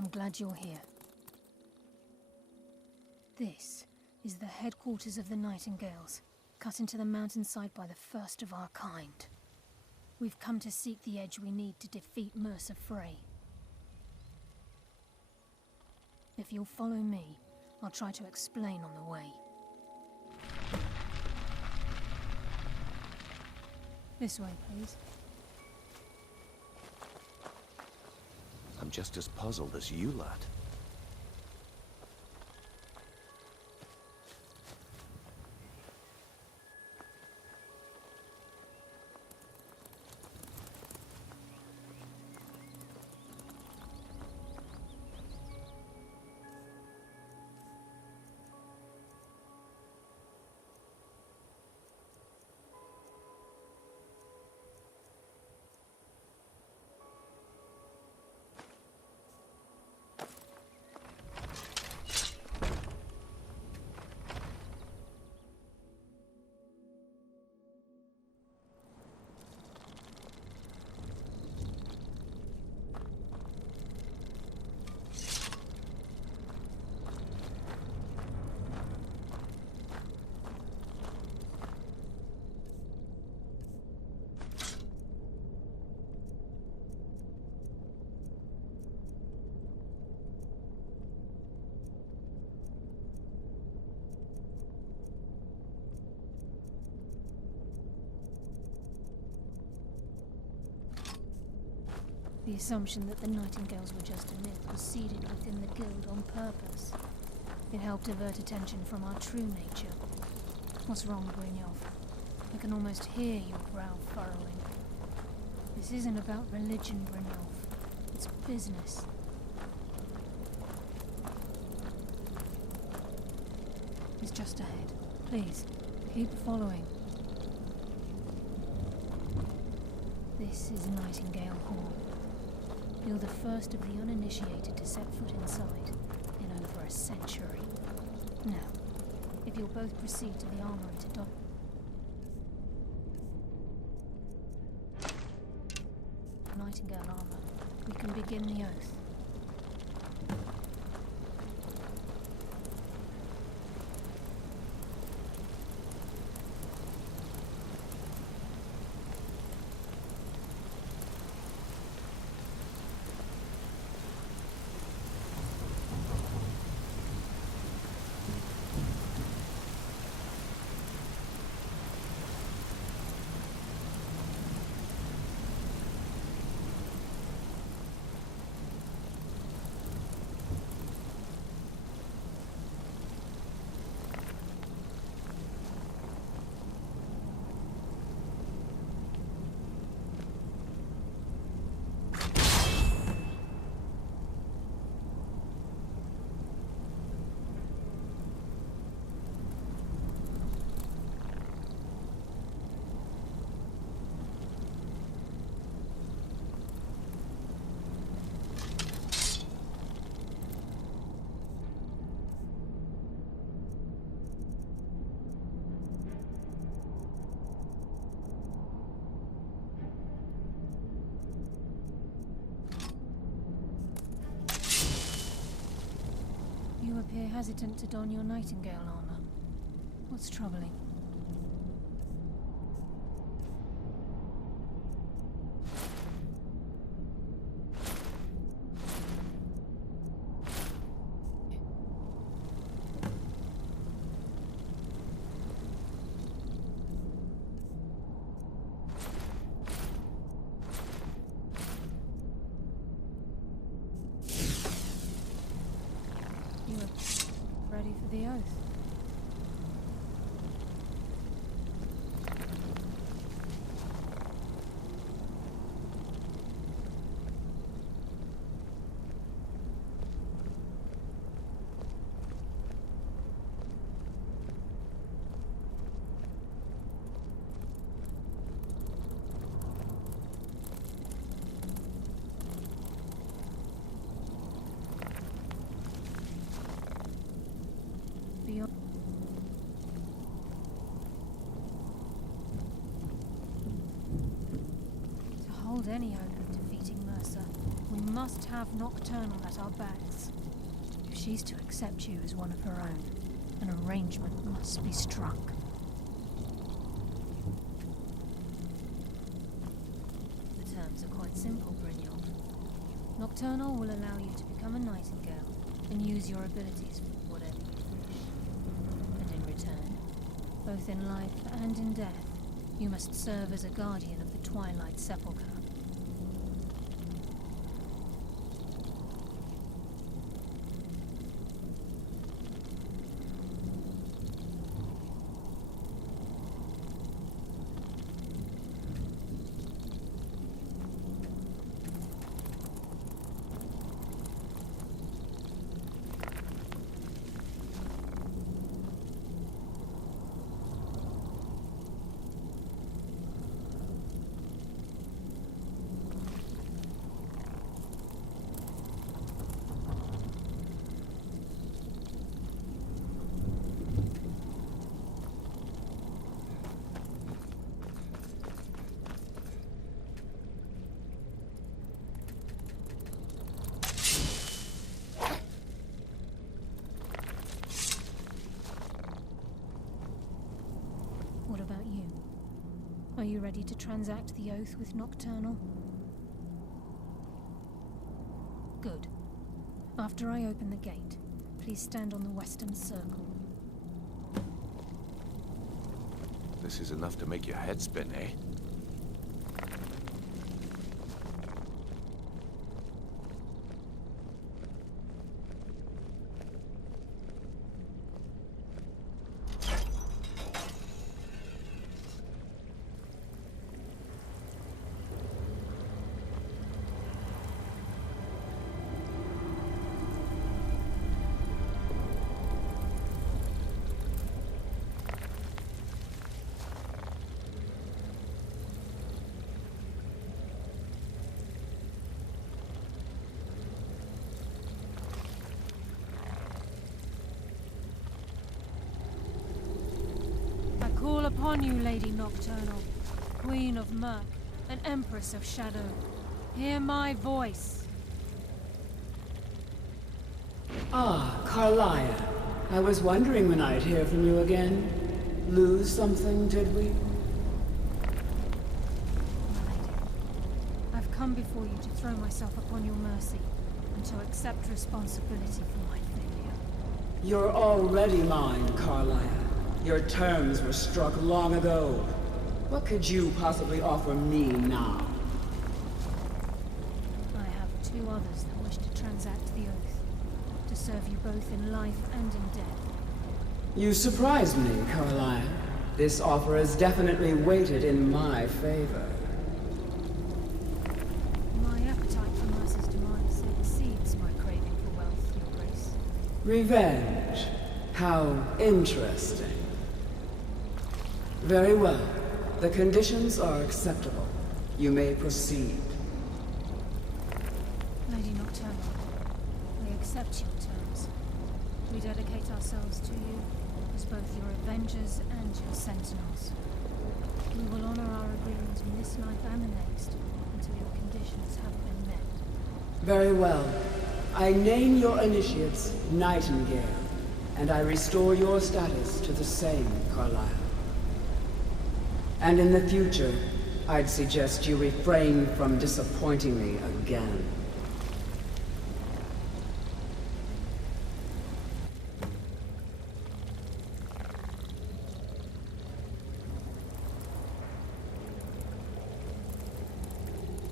I'm glad you're here. This is the headquarters of the Nightingales, cut into the mountainside by the first of our kind. We've come to seek the edge we need to defeat Mercer Frey. If you'll follow me, I'll try to explain on the way. This way, please. I'm just as puzzled as you, lad. The assumption that the Nightingales were just a myth was seeded within the guild on purpose. It helped divert attention from our true nature. What's wrong, Brynjolf? I can almost hear your brow furrowing. This isn't about religion, Brynjolf. It's business. It's just ahead. Please, keep following. This is Nightingale Hall. You're the first of the uninitiated to set foot inside in over a century. Now, if you'll both proceed to the armory to don Nightingale armor, we can begin the oath. You appear hesitant to don your Nightingale armor. What's troubling? You are ready for the oath? Beyond to hold any hope of defeating Mercer, we must must have Nocturnal at our backs. If she's to accept you as one of her own, an arrangement must be struck. The terms are quite simple, Brynjolf. Nocturnal will allow you to become a nightingale and use your abilities for whatever you wish. And in return, both in life and in death, you must serve as a guardian of the Twilight Sepulchre. What about you? Are you ready to transact the oath with Nocturnal? Good. After I open the gate, please stand on the western circle. This is enough to make your head spin, eh? Call upon you, Lady Nocturnal, Queen of Murk, and Empress of Shadow. Hear my voice. Ah, Carlia. I was wondering when I'd hear from you again. Lose something, did we? My lady, I've come before you to throw myself upon your mercy, and to accept responsibility for my failure. You're already mine, Carlia. Your terms were struck long ago. What could you possibly offer me now? I have two others that wish to transact the oath, to serve you both in life and in death. You surprised me, Carlia. This offer is definitely weighted in my favor. My appetite for Mercer's demise exceeds my craving for wealth, Your Grace. Revenge. How interesting. Very well. The conditions are acceptable. You may proceed. Lady Nocturnal, we accept your terms. We dedicate ourselves to you as both your avengers and your sentinels. We will honor our agreement in this life and the next until your conditions have been met. Very well. I name your initiates Nightingale, and I restore your status to the same, Carlisle. And in the future, I'd suggest you refrain from disappointing me again.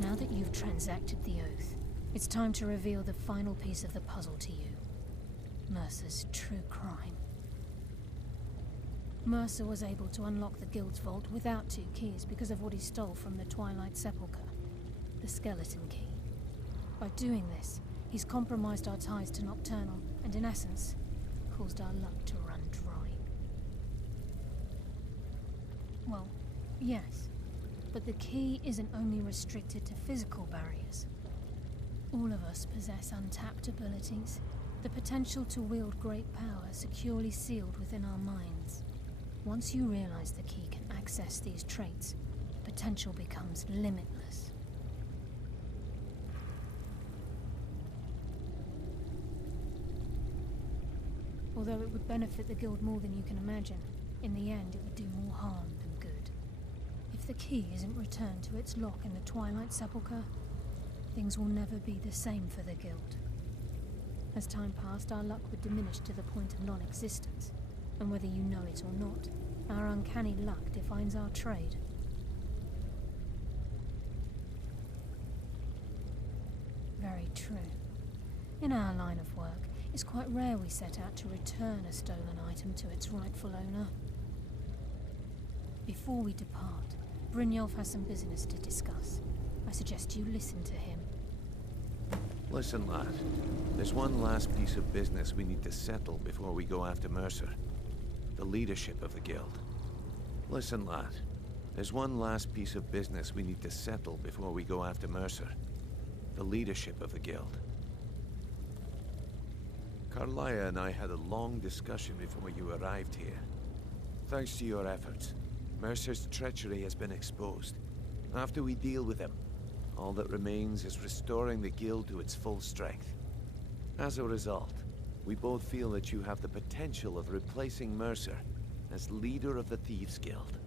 Now that you've transacted the oath, it's time to reveal the final piece of the puzzle to you. Mercer's true crime. Mercer was able to unlock the Guild's vault without 2 keys because of what he stole from the Twilight Sepulchre, the skeleton key. By doing this, he's compromised our ties to Nocturnal and, in essence, caused our luck to run dry. Well, yes, but the key isn't only restricted to physical barriers. All of us possess untapped abilities, the potential to wield great power securely sealed within our minds. Once you realize the key can access these traits, potential becomes limitless. Although it would benefit the guild more than you can imagine, in the end it would do more harm than good. If the key isn't returned to its lock in the Twilight Sepulchre, things will never be the same for the guild. As time passed, our luck would diminish to the point of non-existence, and whether you know it or not, our uncanny luck defines our trade. Very true. In our line of work, it's quite rare we set out to return a stolen item to its rightful owner. Before we depart, Brynjolf has some business to discuss. I suggest you listen to him. Listen, lad. There's one last piece of business we need to settle before we go after Mercer. The leadership of the guild. Listen, lad. There's one last piece of business we need to settle before we go after Mercer. The leadership of the guild. Carlia and I had a long discussion before you arrived here. Thanks to your efforts, Mercer's treachery has been exposed. After we deal with him, all that remains is restoring the guild to its full strength. As a result, we both feel that you have the potential of replacing Mercer as leader of the Thieves Guild.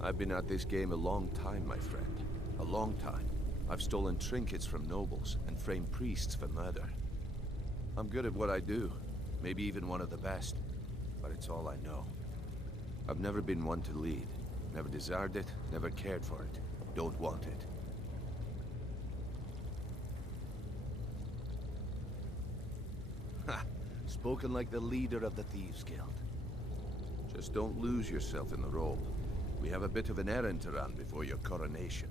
I've been at this game a long time, my friend. A long time. I've stolen trinkets from nobles and framed priests for murder. I'm good at what I do, maybe even one of the best, but it's all I know. I've never been one to lead. Never desired it, never cared for it. Don't want it. Ha! Spoken like the leader of the Thieves Guild. Just don't lose yourself in the role. We have a bit of an errand to run before your coronation.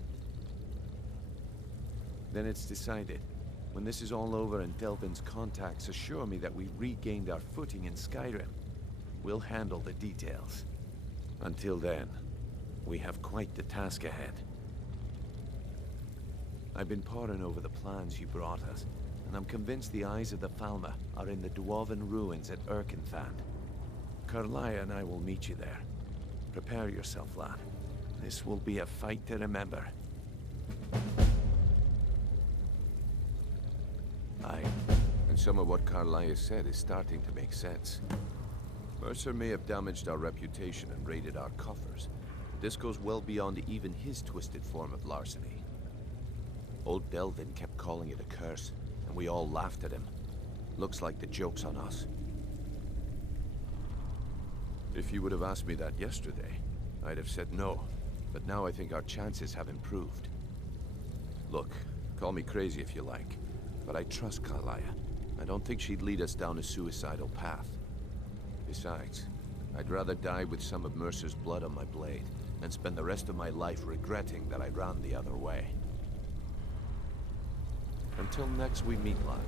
Then it's decided. When this is all over and Delvin's contacts assure me that we've regained our footing in Skyrim, we'll handle the details. Until then, we have quite the task ahead. I've been poring over the plans you brought us, and I'm convinced the eyes of the Falmer are in the Dwarven ruins at Erkenthand. Carlia and I will meet you there. Prepare yourself, lad. This will be a fight to remember. Aye, and some of what Carlia said is starting to make sense. Mercer may have damaged our reputation and raided our coffers. This goes well beyond even his twisted form of larceny. Old Delvin kept calling it a curse, and we all laughed at him. Looks like the joke's on us. If you would have asked me that yesterday, I'd have said no, but now I think our chances have improved. Look, call me crazy if you like, but I trust Carlia. I don't think she'd lead us down a suicidal path. Besides, I'd rather die with some of Mercer's blood on my blade than spend the rest of my life regretting that I ran the other way. Until next we meet, lad.